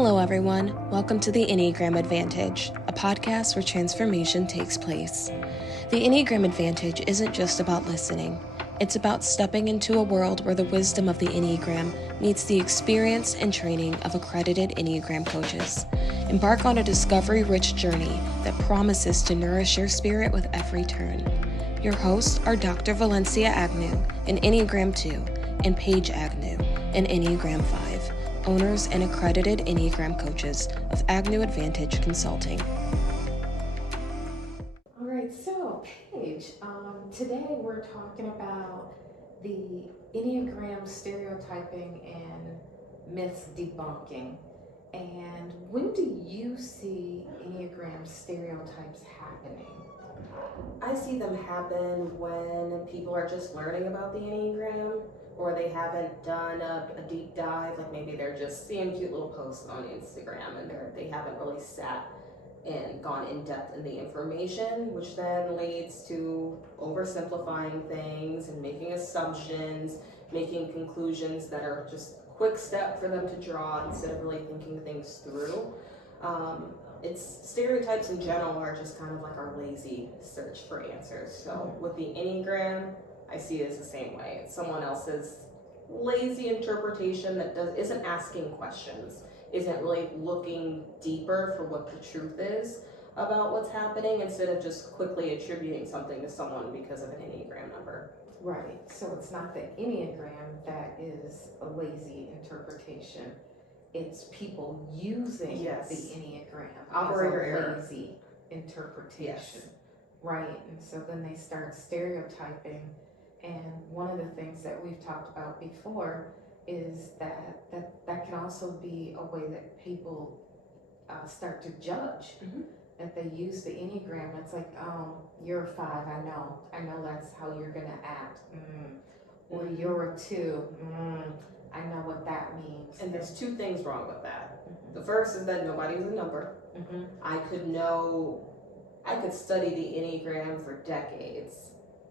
Hello, everyone. Welcome to the Enneagram Advantage, a podcast where transformation takes place. The Enneagram Advantage isn't just about listening. It's about stepping into a world where the wisdom of the Enneagram meets the experience and training of accredited Enneagram coaches. Embark on a discovery-rich journey that promises to nourish your spirit with every turn. Your hosts are Dr. Valencia Agnew, an Enneagram 2, and Paige Agnew, an Enneagram 5. Owners and accredited Enneagram coaches of Agnew Advantage Consulting. All right, so Paige, today we're talking about the Enneagram stereotyping and myth debunking. And when do you see Enneagram stereotypes happening? I see them happen when people are just learning about the Enneagram, or they haven't done a deep dive, like maybe they're just seeing cute little posts on Instagram and they haven't really sat and gone in depth in the information, which then leads to oversimplifying things and making assumptions, making conclusions that are just a quick step for them to draw instead of really thinking things through. Stereotypes in general are just kind of like our lazy search for answers. So with the Enneagram, I see it as the same way. It's someone else's lazy interpretation that isn't asking questions, isn't really looking deeper for what the truth is about what's happening, instead of just quickly attributing something to someone because of an Enneagram number. Right, so it's not the Enneagram that is a lazy interpretation. It's people using the Enneagram Operator as a error. lazy interpretation. Yes. Right, and so then they start stereotyping. And one of the things that we've talked about before is that can also be a way that people start to judge. Mm-hmm. That they use the Enneagram. It's like, oh, you're a 5, I know that's how you're gonna act. Or you're a 2, I know what that means. And there's two things wrong with that. Mm-hmm. The first is that nobody's a number. Mm-hmm. I could study the Enneagram for decades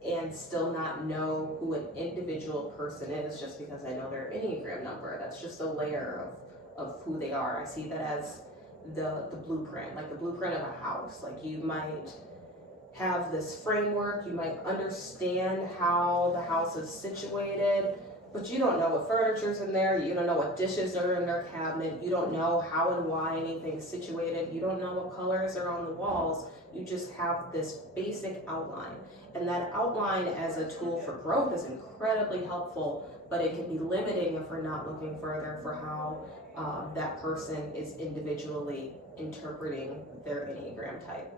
and still not know who an individual person is just because I know their Enneagram number. That's just a layer of who they are. I see that as the blueprint, like the blueprint of a house. Like, you might have this framework, you might understand how the house is situated, but you don't know what furniture's in there, you don't know what dishes are in their cabinet, you don't know how and why anything's situated, you don't know what colors are on the walls. You just have this basic outline. And that outline as a tool for growth is incredibly helpful, but it can be limiting if we're not looking further for how that person is individually interpreting their Enneagram type.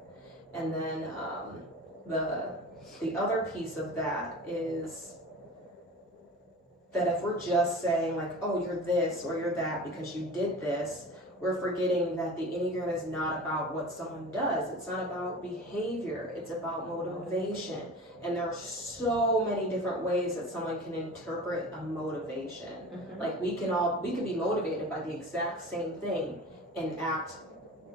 And then the other piece of that is that if we're just saying like, oh, you're this or you're that because you did this, we're forgetting that the Enneagram is not about what someone does. It's not about behavior. It's about motivation. And there are so many different ways that someone can interpret a motivation. Mm-hmm. Like, we could be motivated by the exact same thing and act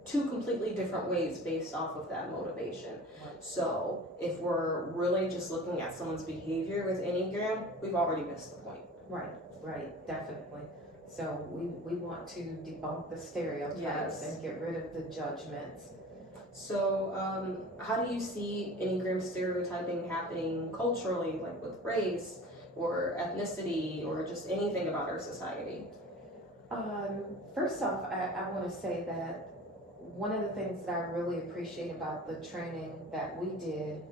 two completely different ways based off of that motivation. Right. So if we're really just looking at someone's behavior with Enneagram, we've already missed the point. Right, definitely. So we want to debunk the stereotypes and get rid of the judgments. So how do you see Enneagram stereotyping happening culturally, like with race or ethnicity or just anything about our society? First off, I want to say that one of the things that I really appreciate about the training that we did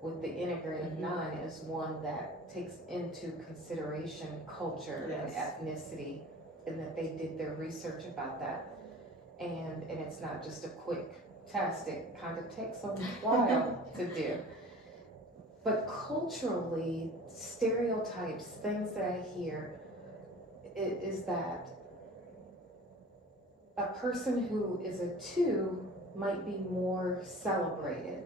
with the Enneagram 9 is one that takes into consideration culture and ethnicity, and that they did their research about that. And it's not just a quick test, it kind of takes a while to do. But culturally, stereotypes, things that I hear, is that a person who is a 2 might be more celebrated.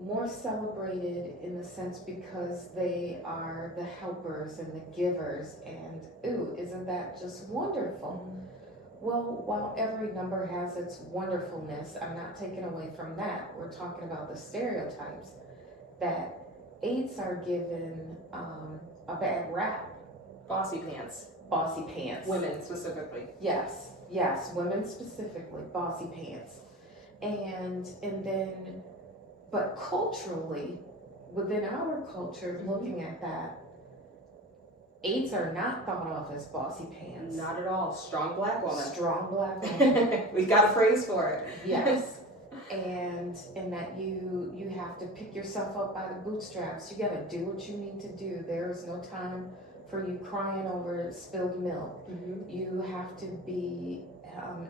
More celebrated in the sense because they are the helpers and the givers, and ooh, isn't that just wonderful? Well, while every number has its wonderfulness, I'm not taking away from that. We're talking about the stereotypes that 8s are given a bad rap. Bossy pants. Bossy pants. Women specifically. Yes. Yes, women specifically, bossy pants. And then, but culturally, within our culture, looking at that, 8s are not thought of as bossy pants. Not at all. Strong black woman. Strong black woman. We got a phrase for it. Yes. And that you have to pick yourself up by the bootstraps. You got to do what you need to do. There is no time for you crying over spilled milk. You have to be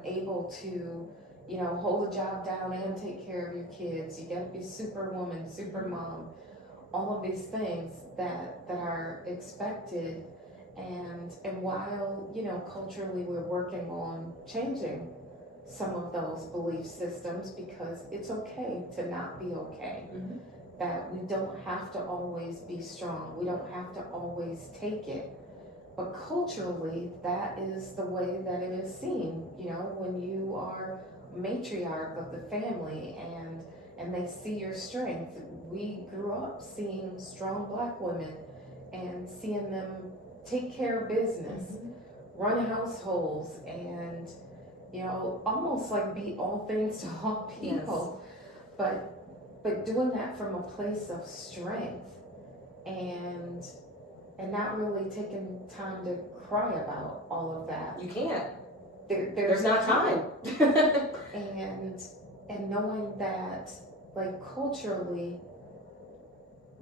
able to, hold a job down and take care of your kids. You got to be superwoman, super mom. All of these things that are expected, and while culturally we're working on changing some of those belief systems, because it's okay to not be okay. That we don't have to always be strong, we don't have to always take it, but culturally that is the way that it is seen. When you are matriarch of the family and they see your strength. We grew up seeing strong black women and seeing them take care of business, run households, and almost like be all things to all people. Yes. But doing that from a place of strength and not really taking time to cry about all of that. You can't. There's not time. and knowing that, like, culturally,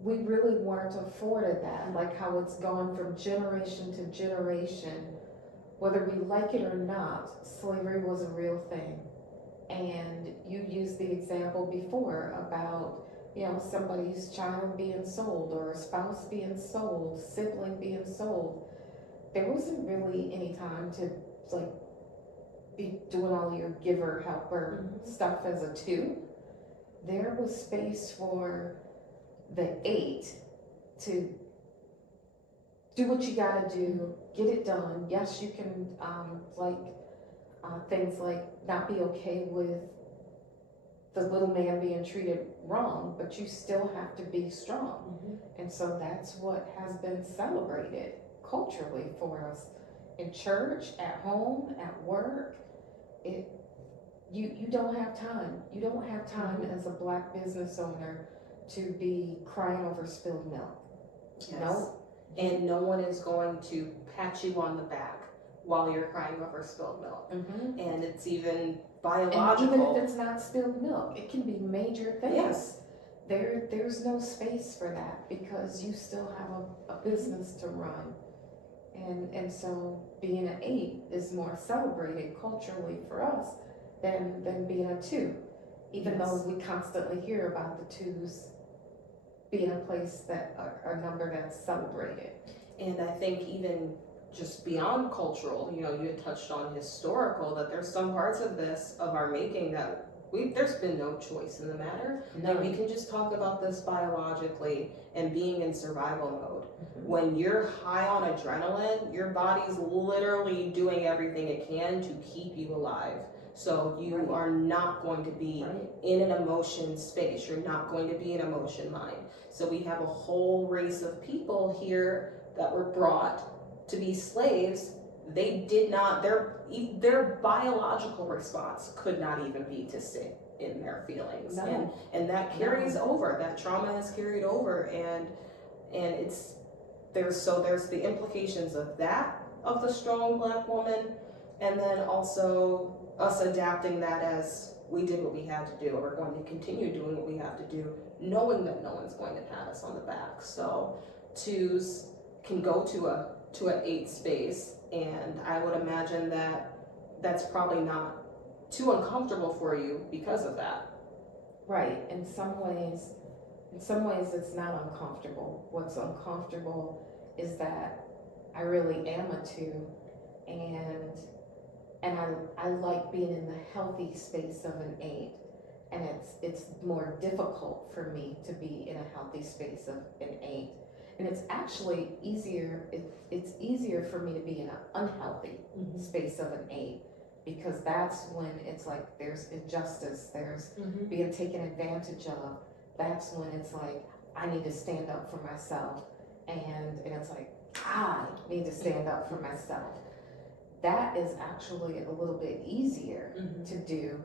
we really weren't afforded that, like how it's gone from generation to generation. Whether we like it or not, slavery was a real thing. And you used the example before about, somebody's child being sold, or a spouse being sold, sibling being sold. There wasn't really any time to, like, be doing all your giver, helper stuff as a 2. There was space for the 8 to do what you gotta do, get it done. Yes, you can things like not be okay with the little man being treated wrong, but you still have to be strong. And so that's what has been celebrated culturally for us in church, at home, at work. You don't have time. You don't have time as a black business owner to be crying over spilled milk. Yes. No. And no one is going to pat you on the back while you're crying over spilled milk. And it's even biological. And even if it's not spilled milk, it can be major things. Yes. There's no space for that, because you still have a business to run. And so being an 8 is more celebrated culturally for us than being a 2. Even though we constantly hear about the 2s being a place that are a number that's celebrated. And I think even just beyond cultural, you had touched on historical, that there's some parts of our making that there's been no choice in the matter. No. Like, we can just talk about this biologically and being in survival mode. When you're high on adrenaline, your body's literally doing everything it can to keep you alive. So you are not going to be in an emotion space. You're not going to be in emotion mind. So we have a whole race of people here that were brought to be slaves. They did not, their biological response could not even be to sit in their feelings. No. And that carries over. That trauma has carried over, and there's the implications of that, of the strong black woman, and then also us adapting that as we did what we had to do, and we're going to continue doing what we have to do, knowing that no one's going to pat us on the back. So 2s can go to an 8 space, and I would imagine that that's probably not too uncomfortable for you because of that. Right. In some ways it's not uncomfortable. What's uncomfortable is that I really am a 2, and I like being in the healthy space of an 8, and it's more difficult for me to be in a healthy space of an 8. And it's actually easier, it's easier for me to be in an unhealthy space of an 8, because that's when it's like there's injustice, there's being taken advantage of. That's when it's like, I need to stand up for myself, and it's like, I need to stand up for myself. that is actually a little bit easier to do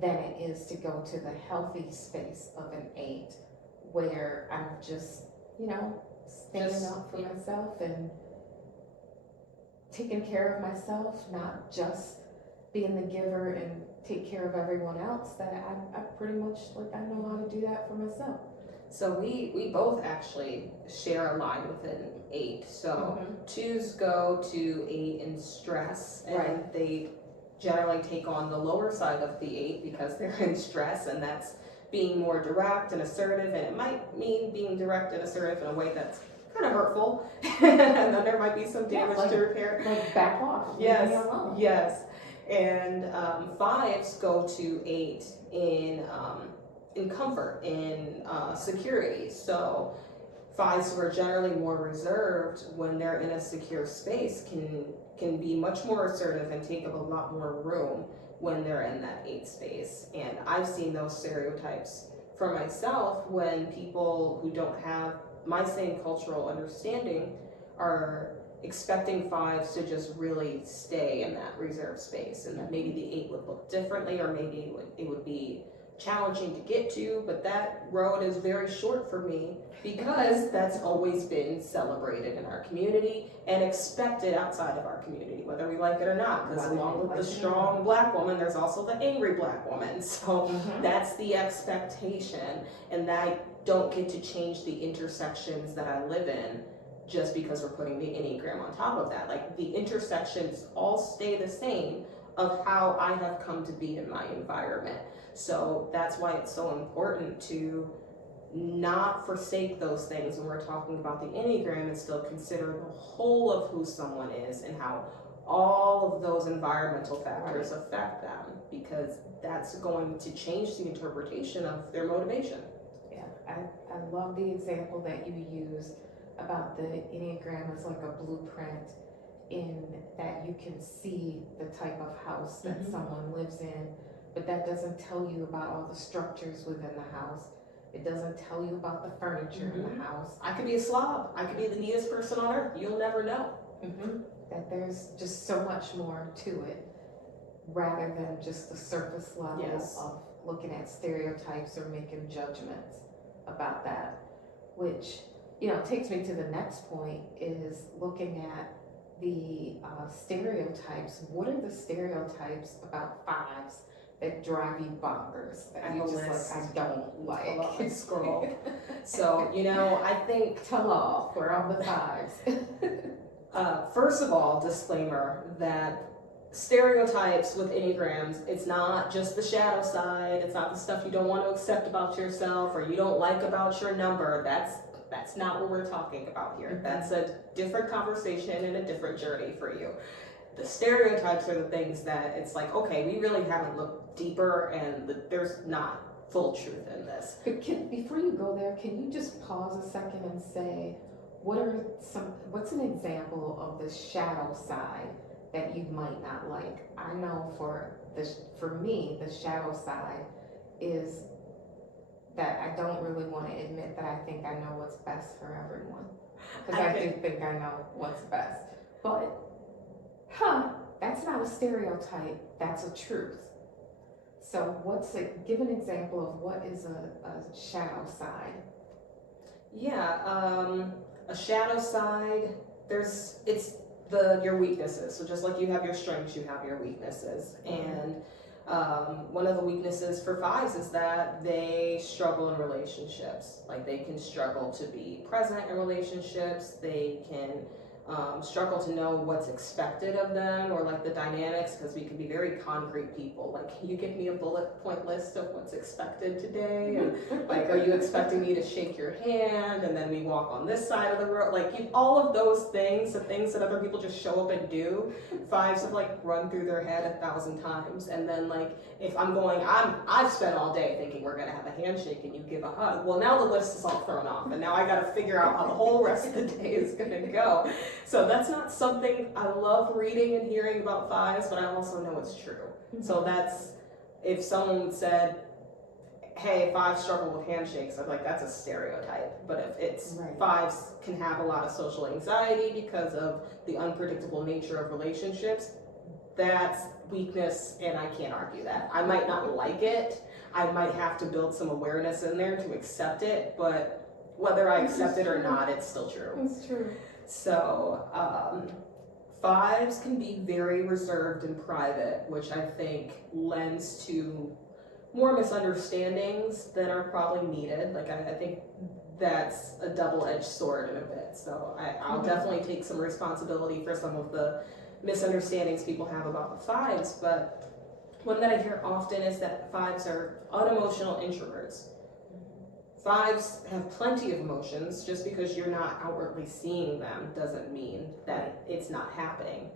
than it is to go to the healthy space of an 8, where I'm just, standing up for myself and taking care of myself, not just being the giver and take care of everyone else. That I pretty much, like, I know how to do that for myself. So we both actually share a line with an 8. So 2s go to 8 in stress, and they generally take on the lower side of the 8 because they're in stress, and that's being more direct and assertive, and it might mean being direct and assertive in a way that's kind of hurtful, and then there might be some damage to repair. Like, back off. Yes. Leave me alone. Yes. And 5s go to 8 in comfort, in security. So 5s who are generally more reserved when they're in a secure space can be much more assertive and take up a lot more room when they're in that 8 space. And I've seen those stereotypes for myself when people who don't have my same cultural understanding are expecting 5s to just really stay in that reserved space, and that maybe the 8 would look differently, or maybe it would be challenging to get to, but that road is very short for me because that's always been celebrated in our community and expected outside of our community, whether we like it or not, because along with the strong Black woman, there's also the angry Black woman. So that's the expectation, and I don't get to change the intersections that I live in just because we're putting the Enneagram on top of that. Like, the intersections all stay the same of how I have come to be in my environment. So that's why it's so important to not forsake those things when we're talking about the Enneagram, and still consider the whole of who someone is and how all of those environmental factors affect them, because that's going to change the interpretation of their motivation. Yeah, I love the example that you used about the Enneagram as like a blueprint, in that you can see the type of house that someone lives in, but that doesn't tell you about all the structures within the house. It doesn't tell you about the furniture in the house. I could be a slob. I could be the neatest person on earth. You'll never know. That there's just so much more to it, rather than just the surface level of looking at stereotypes or making judgments about that, which, takes me to the next point, is looking at the stereotypes. What are the stereotypes about 5s that drive you bonkers, that you just I don't like? Scroll. So, I think, Tell all for all the 5s. First of all, disclaimer that stereotypes with Enneagrams, it's not just the shadow side. It's not the stuff you don't want to accept about yourself or you don't like about your number. That's not what we're talking about here. That's a different conversation and a different journey for you. The stereotypes are the things that it's like, okay, we really haven't looked deeper, and there's not full truth in this. But before you go there, can you just pause a second and say, what's an example of the shadow side that you might not like? I know for me, the shadow side is that I don't really want to admit that I think I know what's best for everyone. Because I do think I know what's best. But, that's not a stereotype, that's a truth. So give an example of what is a shadow side. Yeah, a shadow side, it's your weaknesses. So just like you have your strengths, you have your weaknesses. And one of the weaknesses for 5s is that they struggle in relationships. Like, they can struggle to be present in relationships. They can struggle to know what's expected of them, or like the dynamics, because we can be very concrete people. Like, you give me a bullet point list of what's expected today, and like, are you expecting me to shake your hand and then we walk on this side of the road? Like, all of those things, the things that other people just show up and do, 5s have like run through their head 1,000 times. And then like, if I've spent all day thinking we're gonna have a handshake and you give a hug. Well, now the list is all thrown off, and now I gotta figure out how the whole rest of the day is gonna go. So that's not something I love reading and hearing about 5s, but I also know it's true. So that's, if someone said, hey, 5s struggle with handshakes, I'm like, that's a stereotype. But if it's 5s can have a lot of social anxiety because of the unpredictable nature of relationships, that's weakness, and I can't argue that. I might not like it. I might have to build some awareness in there to accept it, but whether I accept it or not, it's still true. It's true. So, fives can be very reserved and private, which I think lends to more misunderstandings than are probably needed. Like, I think that's a double-edged sword in a bit. So I'll definitely take some responsibility for some of the misunderstandings people have about the fives, but one that I hear often is that fives are unemotional introverts. Fives have plenty of emotions. Just because you're not outwardly seeing them doesn't mean that it's not happening.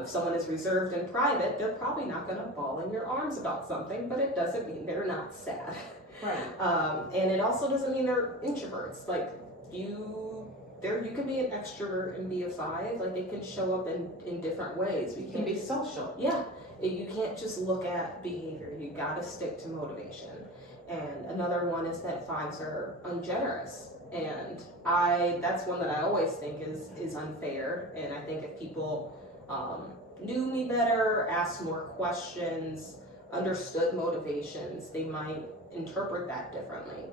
If someone is reserved and private, they're probably not going to fall in your arms about something, but it doesn't mean they're not sad. Right. And it also doesn't mean they're introverts. Like, you can be an extrovert and be a five. Like, it can show up in different ways. You can be social. Yeah. You can't just look at behavior. You got to stick to motivation. And another one is that fives are ungenerous. And that's one that I always think is unfair. And I think if people knew me better, asked more questions, understood motivations, they might interpret that differently.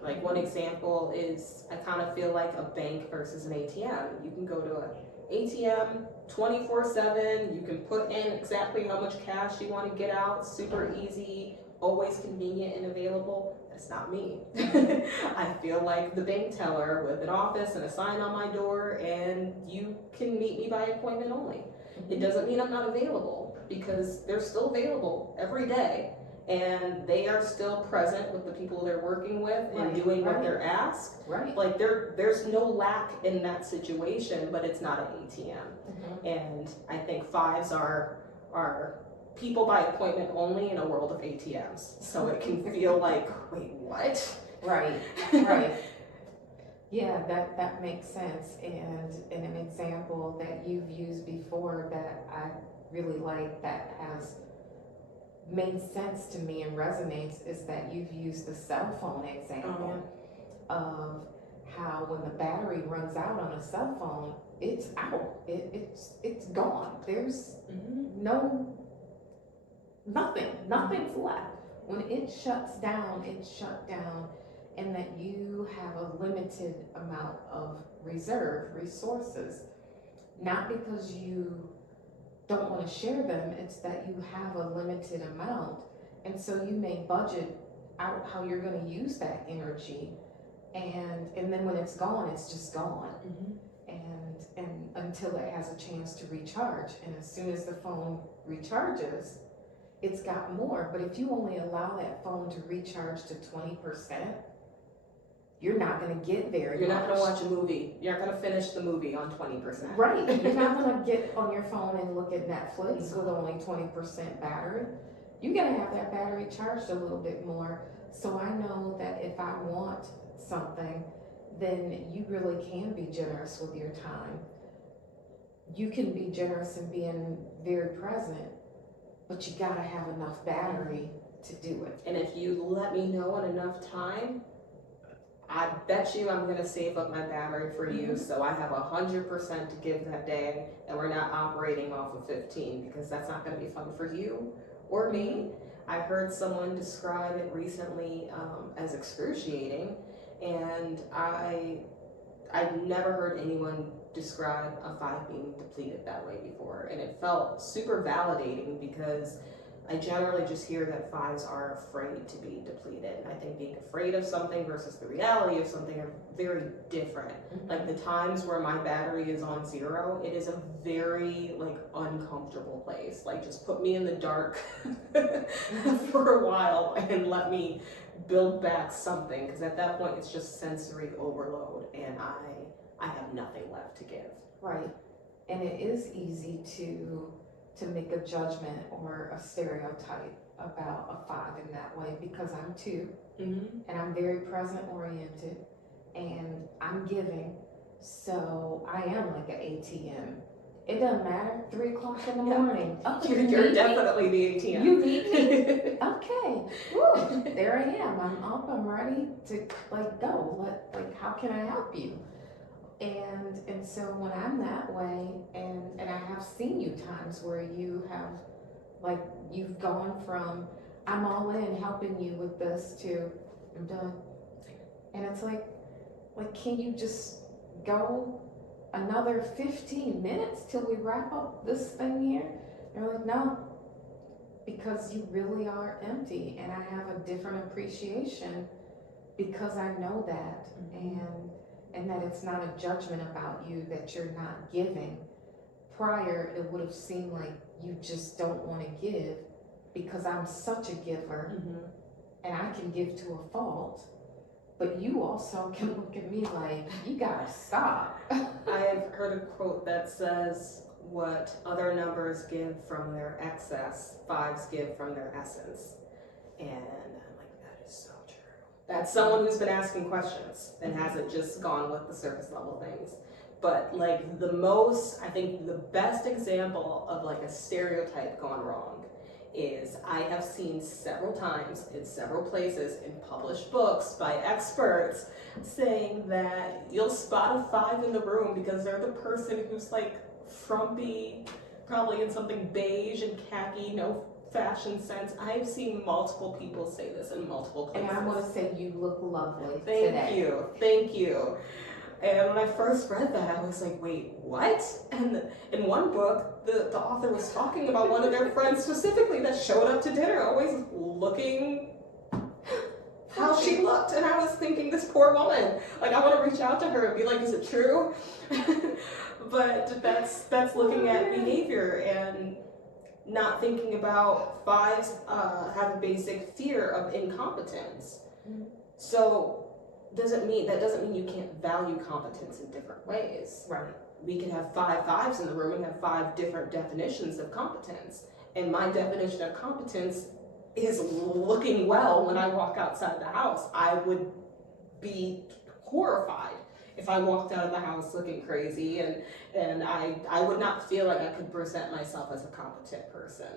Like, one example is, I kind of feel like a bank versus an ATM. You can go to an ATM 24/7, you can put in exactly how much cash you want to get out, super easy, always convenient and available. That's not me. I feel like the bank teller with an office and a sign on my door, and you can meet me by appointment only. It doesn't mean I'm not available, because they're still available every day, and they are still present with the people they're working with and doing what they're asked. Right. Like, there's no lack in that situation, but it's not an ATM. And I think fives are people by appointment only in a world of ATMs. So it can feel like, wait, what? Right. Yeah, that makes sense. And an example that you've used before that I really like, that has made sense to me and resonates, is that you've used the cell phone example of how when the battery runs out on a cell phone, it's out. It's gone. There's nothing's left. When it shuts down, it's shut down, and that you have a limited amount of resources, not because you don't want to share them, it's that you have a limited amount, and so you may budget out how you're going to use that energy, and then when it's gone, it's just gone. And until it has a chance to recharge, and as soon as the phone recharges, it's got more. But if you only allow that phone to recharge to 20%, you're not going to get very much. You're not going to watch a movie. You're not going to finish the movie on 20%. Right. You're not going to get on your phone and look at Netflix with only 20% battery. You got to have that battery charged a little bit more. So I know that if I want something, then you really can be generous with your time. You can be generous in being very present, but you gotta have enough battery to do it. And if you let me know in enough time, I bet you I'm gonna save up my battery for you, so I have 100% to give that day, and we're not operating off of 15, because that's not gonna be fun for you or me. I heard someone describe it recently as excruciating, and I've never heard anyone describe a five being depleted that way before, and it felt super validating, because I generally just hear that fives are afraid to be depleted. And I think being afraid of something versus the reality of something are very different. Like, the times where my battery is on 0, it is a very uncomfortable place. Like, just put me in the dark for a while and let me build back something, because at that point it's just sensory overload, and I have nothing left to give. Right. And it is easy to make a judgment or a stereotype about a five in that way, because I'm 2, and I'm very present oriented, and I'm giving, so I am like an ATM. It doesn't matter, 3 o'clock in the morning. Oh, You're definitely the ATM. You need me? Okay. Woo. There I am. I'm up. I'm ready to go. How can I help you? And so when I'm that way, and I have seen you times where you have, like, you've gone from, I'm all in helping you with this to, I'm done. And it's like, can you just go another 15 minutes till we wrap up this thing here? They're like, no, because you really are empty, and I have a different appreciation because I know that, and that it's not a judgment about you that you're not giving. Prior, it would have seemed like you just don't want to give because I'm such a giver, and I can give to a fault. But you also can look at me like, you gotta stop. I have heard a quote that says, what other numbers give from their excess, fives give from their essence. And I'm like, that is so true. That's someone who's been asking questions and hasn't just gone with the surface level things. But like I think the best example of like a stereotype gone wrong is I have seen several times in several places in published books by experts saying that you'll spot a 5 in the room because they're the person who's like frumpy, probably in something beige and khaki, no fashion sense. I've seen multiple people say this in multiple places. And I want to say you look lovely Thank you. And when I first read that, I was like, wait, what? And in one book, the author was talking about one of their friends specifically that showed up to dinner always looking how she looked. And I was thinking, this poor woman, like, I want to reach out to her and be like, is it true? But that's looking at behavior and not thinking about fives have a basic fear of incompetence. So doesn't mean you can't value competence in different ways. Right. We could have 5 fives in the room and have 5 different definitions of competence. And my definition of competence is looking well when I walk outside the house. I would be horrified if I walked out of the house looking crazy, and I would not feel like I could present myself as a competent person.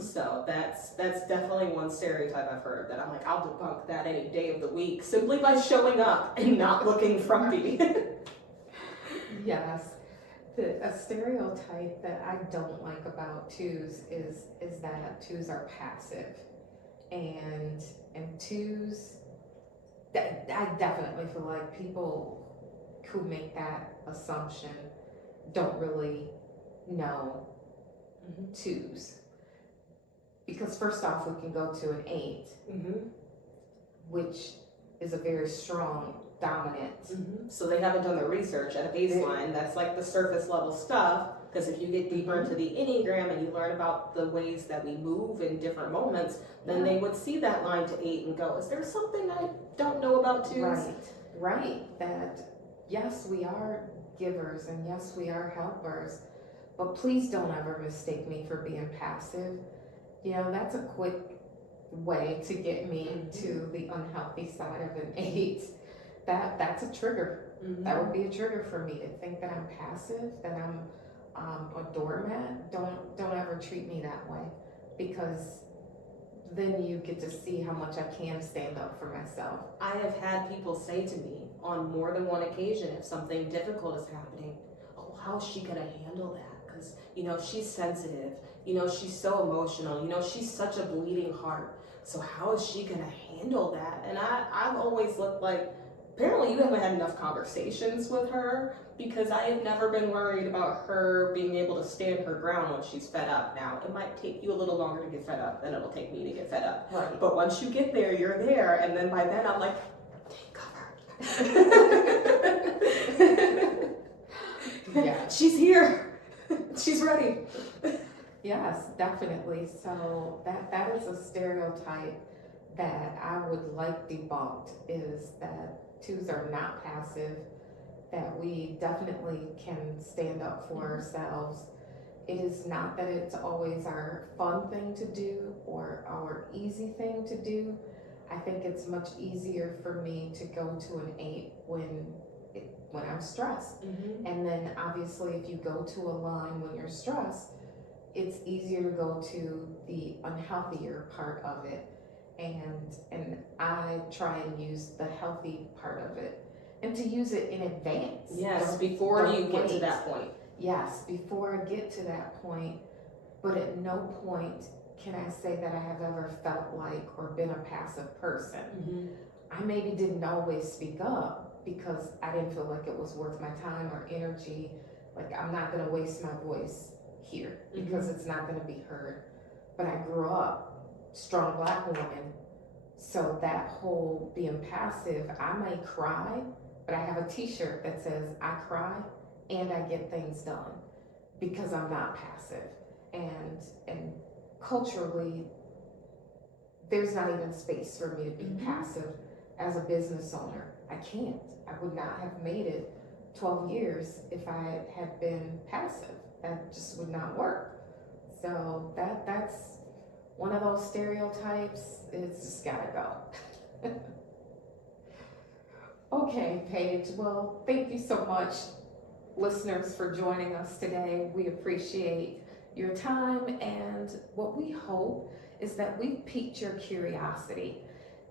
So that's definitely one stereotype I've heard that I'm like, I'll debunk that any day of the week simply by showing up and not looking frumpy. Yes. A stereotype that I don't like about twos is that twos are passive, and twos, that I definitely feel like people who make that assumption don't really know twos. Because first off, we can go to an 8, which is a very strong dominant. So they haven't done the research at a baseline. That's like the surface level stuff. Because if you get deeper into the Enneagram and you learn about the ways that we move in different moments, then they would see that line to 8 and go, is there something I don't know about twos? Right. That yes, we are givers and yes, we are helpers, but please don't ever mistake me for being passive. You know, that's a quick way to get me to the unhealthy side of an 8. That's a trigger. That would be a trigger for me to think that I'm passive, that I'm a doormat. Don't ever treat me that way, because then you get to see how much I can stand up for myself. I have had people say to me on more than one occasion, if something difficult is happening, oh, how's she gonna handle that? Because, you know, she's sensitive, you know, she's so emotional, you know, she's such a bleeding heart. So how is she gonna handle that? And I've always looked like, apparently you haven't had enough conversations with her, because I have never been worried about her being able to stand her ground when she's fed up. Now, it might take you a little longer to get fed up than it'll take me to get fed up. Right. But once you get there, you're there. And then by then I'm like, take cover. Yeah. She's here. She's ready. Yes, definitely. So that is a stereotype that I would like debunked, is that twos are not passive, that we definitely can stand up for ourselves. It is not that it's always our fun thing to do or our easy thing to do. I think it's much easier for me to go to an 8 when I'm stressed. And then obviously if you go to a line when you're stressed, it's easier to go to the unhealthier part of it. And I try and use the healthy part of it, and to use it in advance. Yes, before you get to that point. yes, before I get to that point, but at no point can I say that I have ever felt like or been a passive person. I maybe didn't always speak up because I didn't feel like it was worth my time or energy. Like, I'm not gonna waste my voice here because it's not gonna be heard. But I grew up strong Black woman, so that whole being passive, I may cry, but I have a t-shirt that says I cry and I get things done because I'm not passive. And culturally, there's not even space for me to be passive as a business owner. I can't. I would not have made it 12 years if I had been passive. That just would not work. So that's one of those stereotypes. It's just gotta go. Okay, Paige. Well, thank you so much, listeners, for joining us today. We appreciate your time, and what we hope is that we've piqued your curiosity,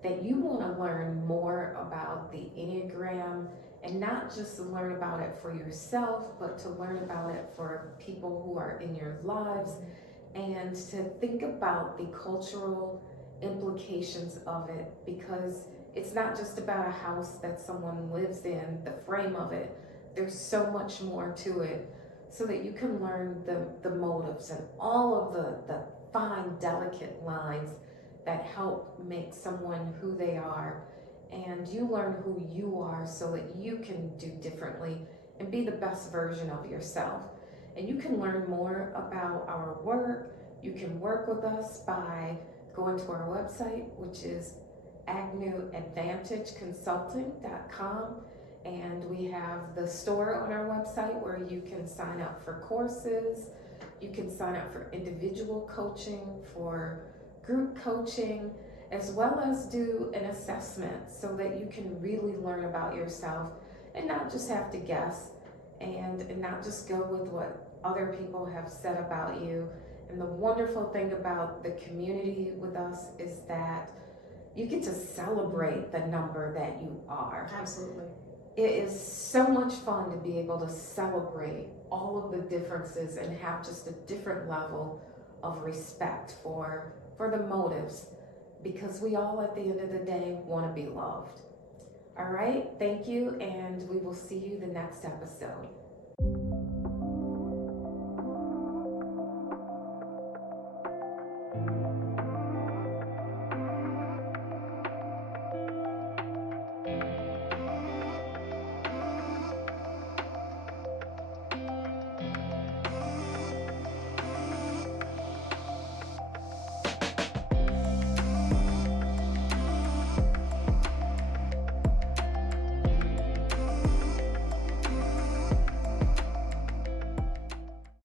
that you want to learn more about the Enneagram, and not just to learn about it for yourself, but to learn about it for people who are in your lives, and to think about the cultural implications of it, because it's not just about a house that someone lives in, the frame of it. There's so much more to it, so that you can learn the motives and all of the fine, delicate lines that help make someone who they are. And you learn who you are so that you can do differently and be the best version of yourself. And you can learn more about our work. You can work with us by going to our website, which is agnewAdvantageConsulting.com. And we have the store on our website where you can sign up for courses, you can sign up for individual coaching, for group coaching, as well as do an assessment so that you can really learn about yourself and not just have to guess, and not just go with what other people have said about you. And the wonderful thing about the community with us is that you get to celebrate the number that you are. Absolutely. It is so much fun to be able to celebrate all of the differences and have just a different level of respect for the motives, because we all at the end of the day want to be loved. All right, thank you, and we will see you the next episode.